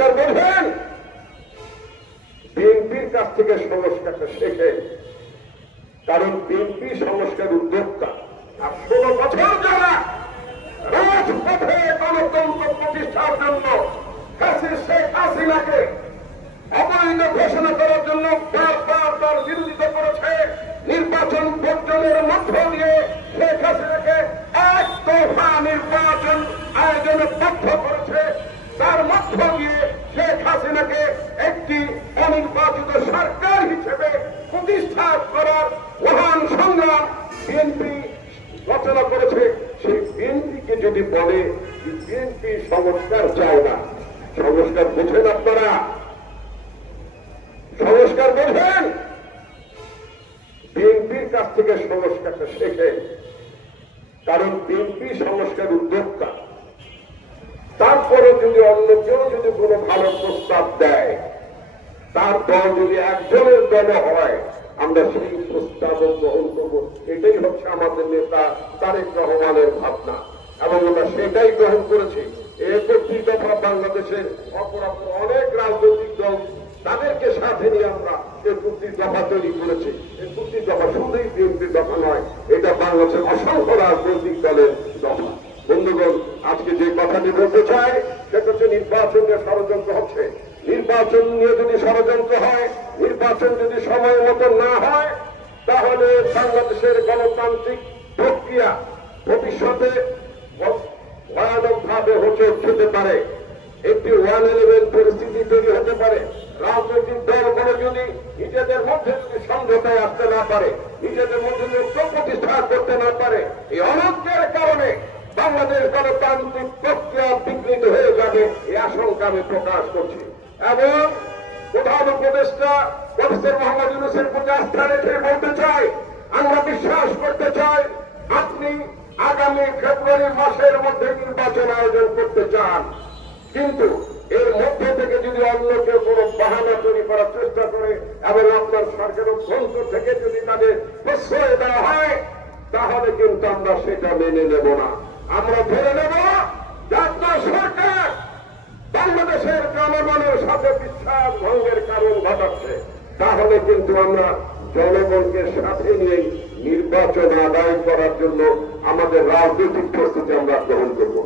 সংস্কার বোঝেন বিএনপির কাছ থেকে সংস্কারটা শেখেন কারণ বিএনপি সংস্কার উদ্যোক্তা। আর ষোলো বছর যারা রাজপথে গণতন্ত্র প্রতিষ্ঠার জন্য শেখ হাসিনাকে অবৈধ ঘোষণা করার জন্য বারবার তার বিরোধিতা করেছে, নির্বাচন বর্জনের মধ্য দিয়ে শেখ হাসিনাকে এক দফা নির্বাচন আয়োজনে বাধ্য যদি বলে বিএনপি সংস্কার চায় না, সংস্কার বোঝেন আপনারা? সংস্কার বোঝেন? বিএনপির কাছ থেকে সংস্কারটা শেখেন কারণ বিএনপি সংস্কার উদ্যোক্তা। তারপরে যদি অন্য কেউ যদি কোনো ভালো প্রস্তাব দেয়, তার দল যদি একজনের দলে হয়, আমরা সেই প্রস্তাব গ্রহণ করব। এটাই হচ্ছে আমাদের নেতা তারেক রহমানের ভাবনা। এবং গ্রহণ করেছি। একত্রিশ দফা বাংলাদেশের অপরাপর অনেক রাজনৈতিক দল তাদেরকে সাথে নিয়ে আমরা দফা তৈরি করেছি। দফা শুধুই বিএনপির দফা নয়, এটা বাংলাদেশের অসংখ্য রাজনৈতিক দলের দফা। বন্ধুগণ, আজকে যে কথাটি বলতে চাই, সেটা হচ্ছে নির্বাচন নিয়ে ষড়যন্ত্র হচ্ছে। নির্বাচন নিয়ে যদি ষড়যন্ত্র হয়, নির্বাচন যদি সময় মতো না হয়, তাহলে বাংলাদেশের গণতান্ত্রিক প্রক্রিয়া ভবিষ্যতে ভয়ানক ভাবে হোঁচট খেতে পারে। একটি ওয়ান ইলেভেন পরিস্থিতি তৈরি হতে পারে। রাজনৈতিক দলগুলো যদি নিজেদের মধ্যে যদি সমঝোতায় আসতে না পারে, নিজেদের মধ্যে যদি ঐক্য প্রতিষ্ঠা করতে না পারে, এই অনৈক্যের কারণে বাংলাদেশ গণতান্ত্রিক প্রক্রিয়া বিঘ্নিত হয়ে যাবে, এই আশঙ্কা আমি প্রকাশ করছি। এবং প্রধান উপদেষ্টা প্রফেসর মোহাম্মদ ইউনুসের প্রতি আস্থা রেখে বলতে চাই, আমরা বিশ্বাস করতে চাই, আপনি আগামী ফেব্রুয়ারি মাসের মধ্যে নির্বাচন আয়োজন করতে চান। কিন্তু এর মধ্যে থেকে যদি অন্য কেউ কোনো বাহানা তৈরি করার চেষ্টা করে এবং আপনার সরকারের গ্রন্থ থেকে যদি তাদের প্রশ্রয় দেওয়া হয়, তাহলে কিন্তু আমরা সেটা মেনে নেব না। আমরা ধরে নেব আপনার সরকার বাংলাদেশের জনগণের সাথে বিশ্বাস ভঙ্গের কারণ ঘটাচ্ছে। তাহলে কিন্তু আমরা জনগণকে সাথে নিয়ে নির্বাচন আদায় করার জন্য আমাদের রাজনৈতিক প্রস্তুতি আমরা গ্রহণ করব।